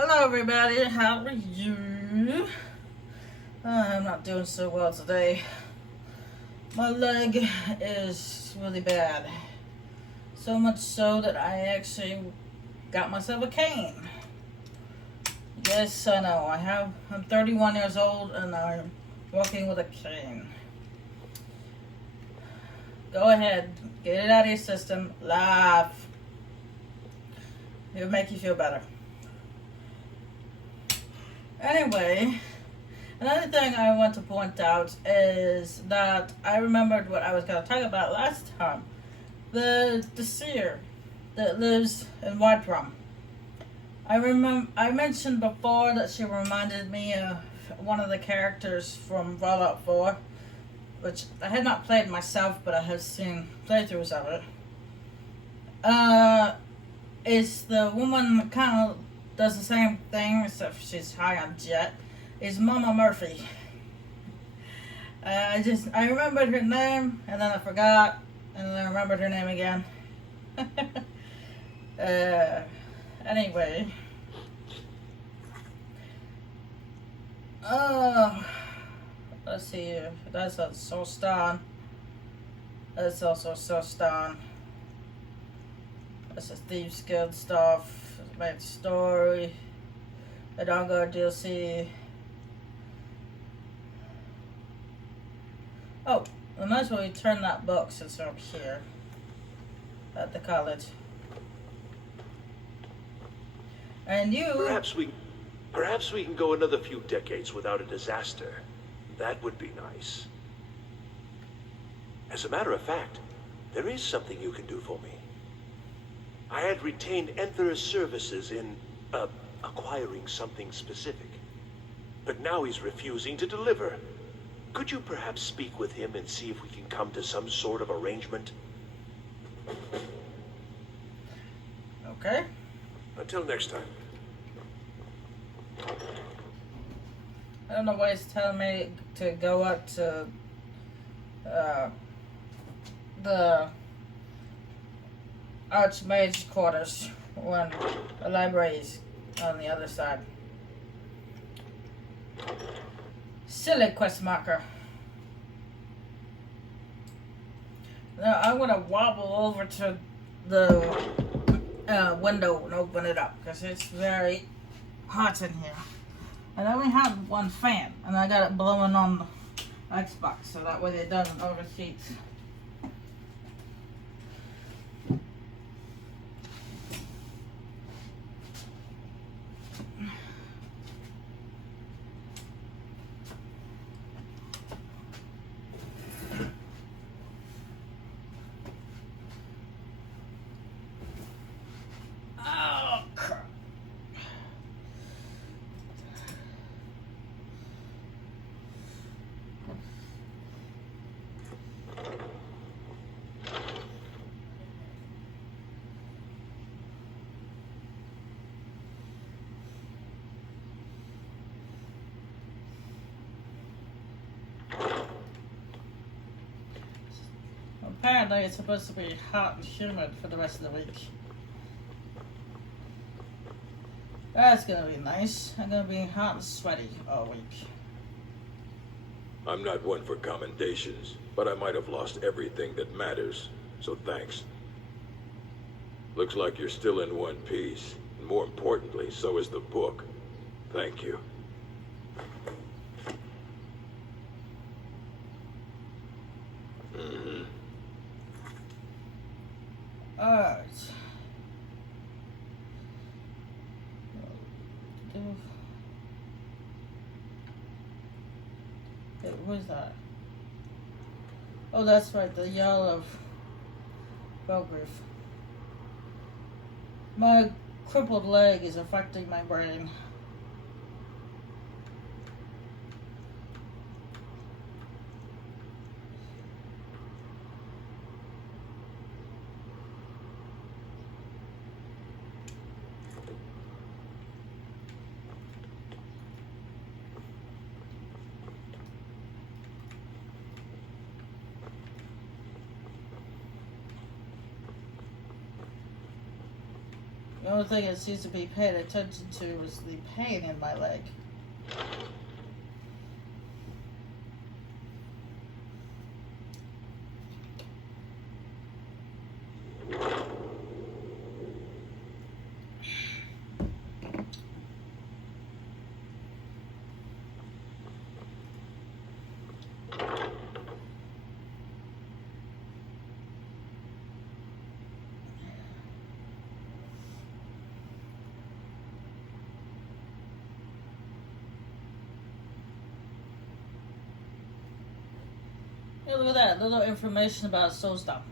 Hello everybody, how are you? I'm not doing so well today. My leg is really bad. So much so that I actually got myself a cane. Yes, I know. I'm 31 years old and I'm walking with a cane. Go ahead, get it out of your system. Laugh. It'll make you feel better. Anyway, another thing I want to point out is that I remembered what I was going to talk about last time. The seer that lives in Whiterun. I mentioned before that she reminded me of one of the characters from Fallout 4, which I had not played myself, but I have seen playthroughs of it. It's the woman kind of does the same thing, except she's high on jet. Is Mama Murphy. I remembered her name, and then I forgot, and then I remembered her name again. Anyway. Let's see. That's a Solstan. That's also Solstan. That's a Thieves Guild stuff. Main story. The Dongo DLC. Oh, I might as well return that book since I'm here at the college. And you... Perhaps we can go another few decades without a disaster. That would be nice. As a matter of fact, there is something you can do for me. I had retained Enther's services in, acquiring something specific. But now he's refusing to deliver. Could you perhaps speak with him and see if we can come to some sort of arrangement? Okay. Until next time. I don't know why he's telling me to go up to the Archmage's quarters when the library is on the other side. Silly quest marker. Now I'm gonna wobble over to the window and open it up because it's very hot in here. And I only have one fan, and I got it blowing on the Xbox so that way it doesn't overheat. Oh, crap. Apparently it's supposed to be hot and humid for the rest of the week. That's gonna be nice. I'm gonna be hot and sweaty all week. I'm not one for commendations, but I might have lost everything that matters, so thanks. Looks like you're still in one piece, and more importantly, so is the book. Thank you. Alright. Okay, who's that? Oh, that's right, the Yell of Belgrave. My crippled leg is affecting my brain. only thing that seems to be paying attention to is the pain in my leg. Hey, look at that little information about Soulstone.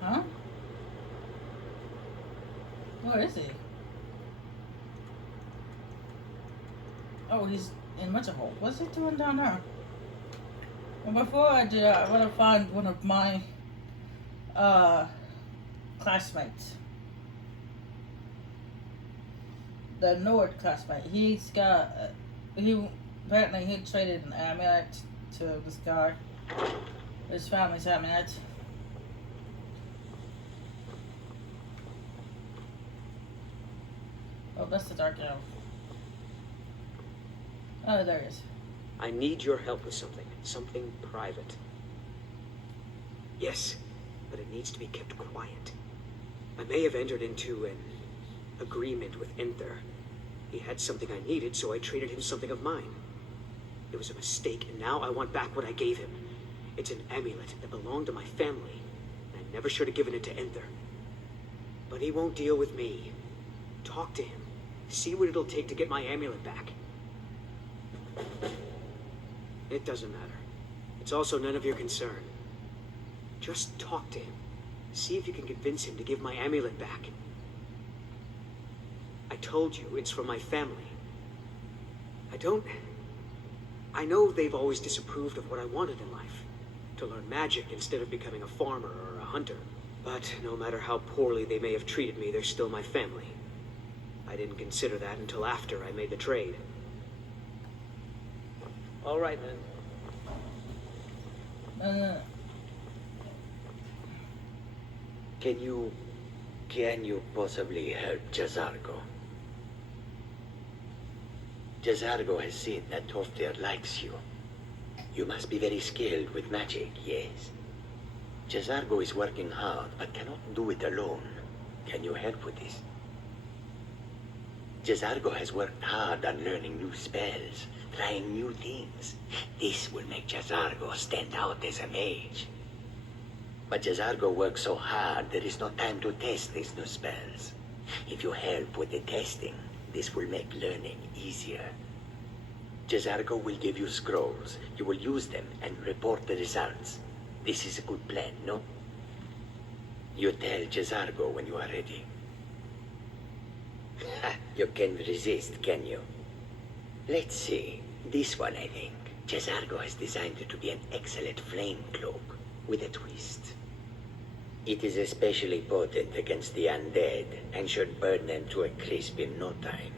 Huh? Where is he? Oh, he's in Winterhold. What's he doing down there? Well, before I do that, I want to find one of my classmates. The Nord classmate. He's got apparently he traded an amulet to this guy. His family's amulet. Oh, that's the dark elf. Oh, there he is. I need your help with something. Something private. Yes, but it needs to be kept quiet. I may have entered into an agreement with Enther. He had something I needed, so I traded him something of mine. It was a mistake, and now I want back what I gave him. It's an amulet that belonged to my family, and I never should have given it to Enther. But he won't deal with me. Talk to him. See what it'll take to get my amulet back. It doesn't matter. It's also none of your concern. Just talk to him. See if you can convince him to give my amulet back. I told you, it's from my family. I know they've always disapproved of what I wanted in life. To learn magic instead of becoming a farmer or a hunter. But no matter how poorly they may have treated me, they're still my family. I didn't consider that until after I made the trade. All right, then. Can you possibly help Jazargo? Jazargo has seen that Toftir likes you. You must be very skilled with magic, yes? Jazargo is working hard, but cannot do it alone. Can you help with this? Jazargo has worked hard on learning new spells, trying new things. This will make Jazargo stand out as a mage. But Jazargo works so hard, there is no time to test these new spells. If you help with the testing, this will make learning easier. Jazargo will give you scrolls. You will use them and report the results. This is a good plan, no? You tell Jazargo when you are ready. You can resist, can you? Let's see. This one, I think. Jazargo has designed it to be an excellent flame cloak with a twist. It is especially potent against the undead and should burn them to a crisp in no time.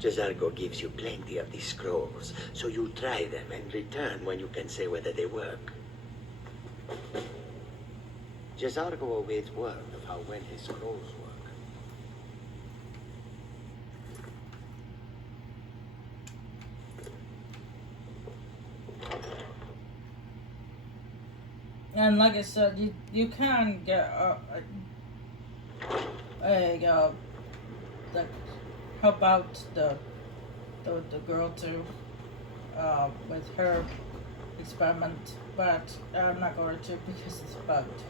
Jazargo gives you plenty of these scrolls, so you'll try them and return when you can say whether they work. Jazargo awaits word of how well his scrolls work. And like I said, you can get like help out the girl too with her experiment, but I'm not going to because it's bugged.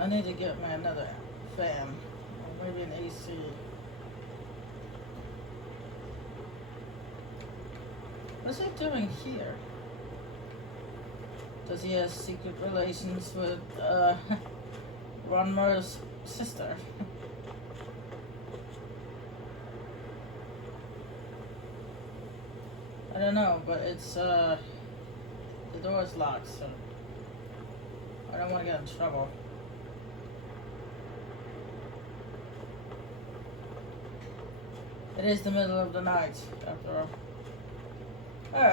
I need to get me another fan, or maybe an AC. What's it doing here? Does he have secret relations with Ron Murray's sister? I don't know, but it's the door is locked, so I don't want to get in trouble. It is the middle of the night, after all. Alright,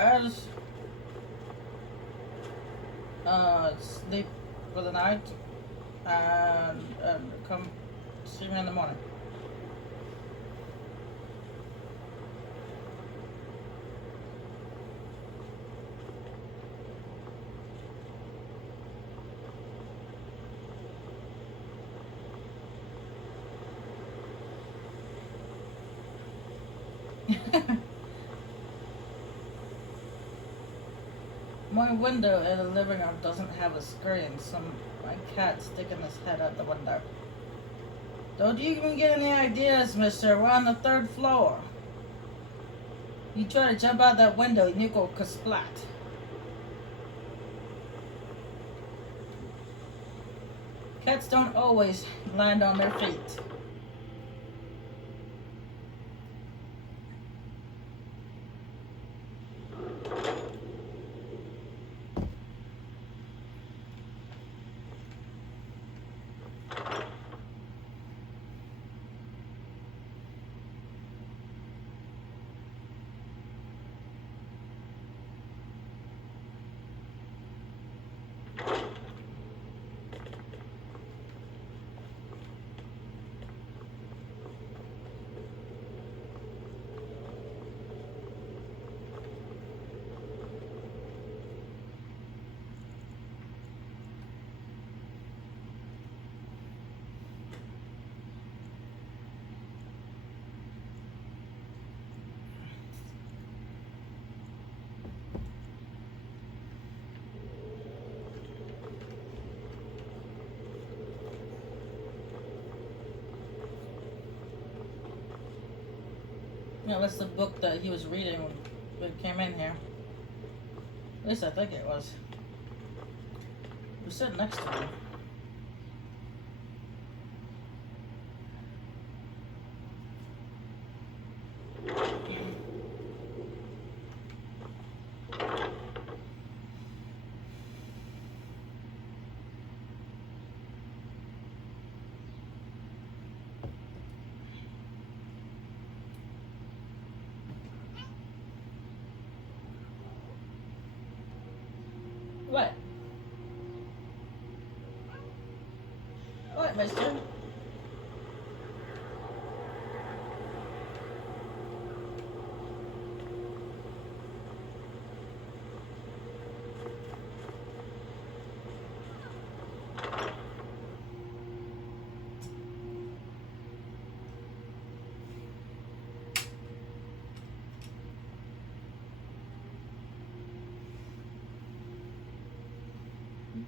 I'll just sleep for the night and come see me in the morning. My window in the living room doesn't have a screen, so my cat's sticking his head out the window. Don't you even get any ideas, mister? We're on the 3rd floor. You try to jump out that window and you go kasplat. Cats don't always land on their feet. Yeah, that's the book that he was reading when he came in here. At least I think it was. We was sitting next to him. What? What, mister?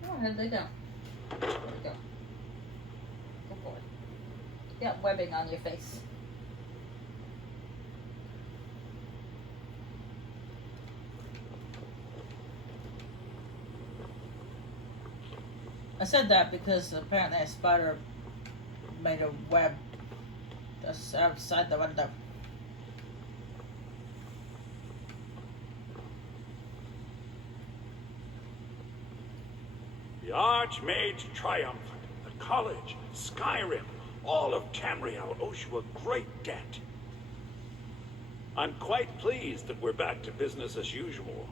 Oh, where'd they go? There we go. Good boy. You got webbing on your face. I said that because apparently a spider made a web just outside the window. The Archmage triumphant, the college, Skyrim, all of Tamriel owes you a great debt. I'm quite pleased that we're back to business as usual.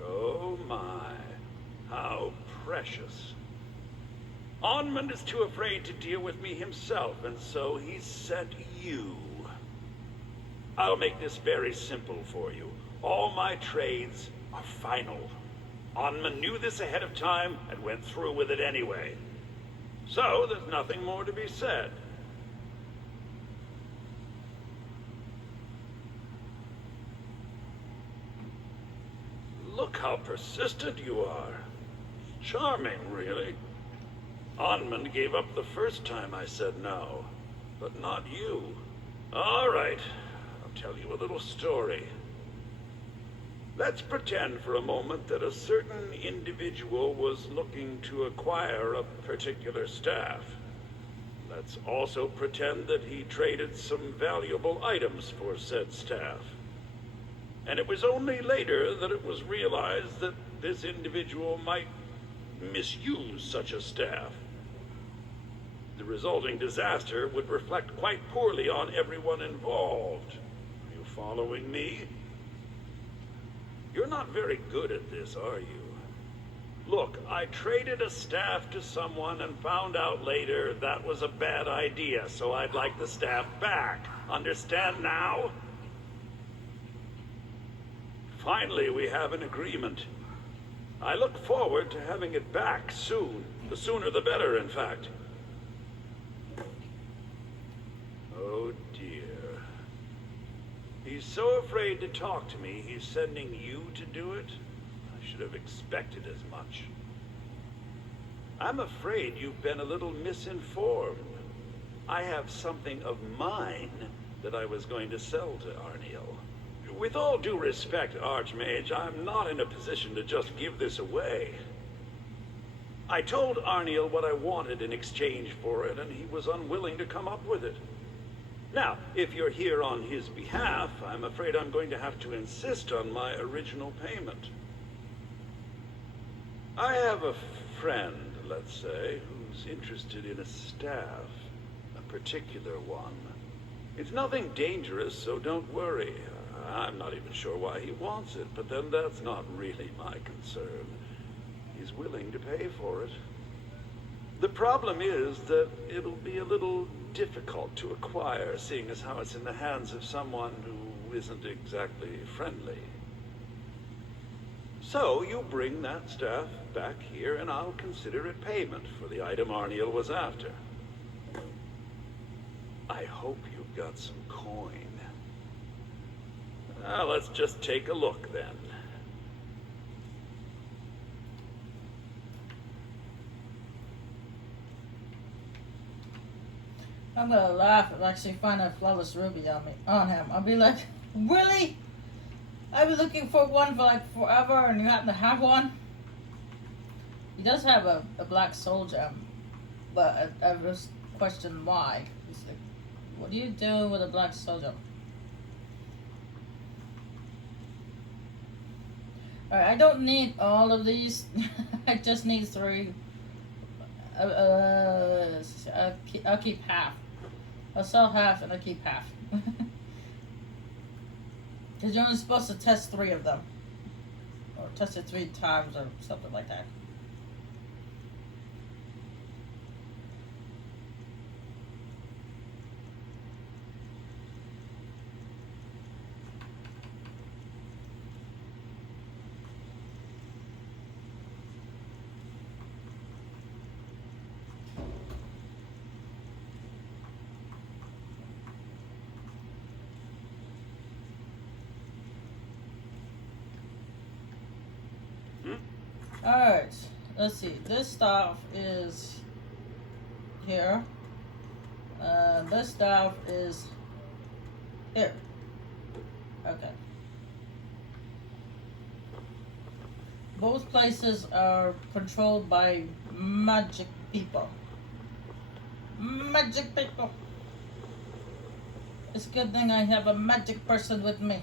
Oh my, how precious. Onmund is too afraid to deal with me himself, and so he sent you. I'll make this very simple for you. All my trades are final. Onmund knew this ahead of time and went through with it anyway. So there's nothing more to be said. Look how persistent you are. Charming, really. Onmund gave up the first time I said no, but not you. All right, I'll tell you a little story. Let's pretend for a moment that a certain individual was looking to acquire a particular staff. Let's also pretend that he traded some valuable items for said staff. And it was only later that it was realized that this individual might misuse such a staff. The resulting disaster would reflect quite poorly on everyone involved. Are you following me? You're not very good at this, are you? Look, I traded a staff to someone and found out later that was a bad idea, so I'd like the staff back. Understand now? Finally, we have an agreement. I look forward to having it back soon. The sooner the better, in fact. Oh dear. He's so afraid to talk to me, he's sending you to do it? I should have expected as much. I'm afraid you've been a little misinformed. I have something of mine that I was going to sell to Arniel. With all due respect, Archmage, I'm not in a position to just give this away. I told Arniel what I wanted in exchange for it, and he was unwilling to come up with it. Now, if you're here on his behalf, I'm afraid I'm going to have to insist on my original payment. I have a friend, let's say, who's interested in a staff, a particular one. It's nothing dangerous, so don't worry. I'm not even sure why he wants it, but then that's not really my concern. He's willing to pay for it. The problem is that it'll be a little difficult to acquire, seeing as how it's in the hands of someone who isn't exactly friendly. So you bring that staff back here and I'll consider it payment for the item Arniel was after. I hope you've got some coin. Let's just take a look then. I'm gonna laugh if I actually find a flawless ruby on him. I'll be like, really? I've been looking for one for like forever and you happen to have one? He does have a black soul gem, but I just question why. He's like, what are you doing with a black soul gem? Alright, I don't need all of these. I just need 3. I'll keep half. I'll sell half and I'll keep half. Because you're only supposed to test 3 of them. Or test it 3 times or something like that. Alright, let's see. This stuff is here. This stuff is here. Okay. Both places are controlled by magic people. Magic people. It's a good thing I have a magic person with me.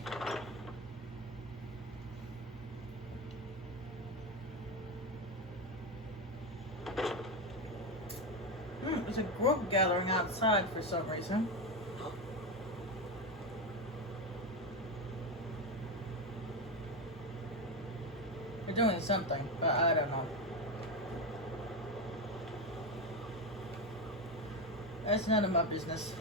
There's a group gathering outside for some reason. They're doing something, but I don't know. That's none of my business.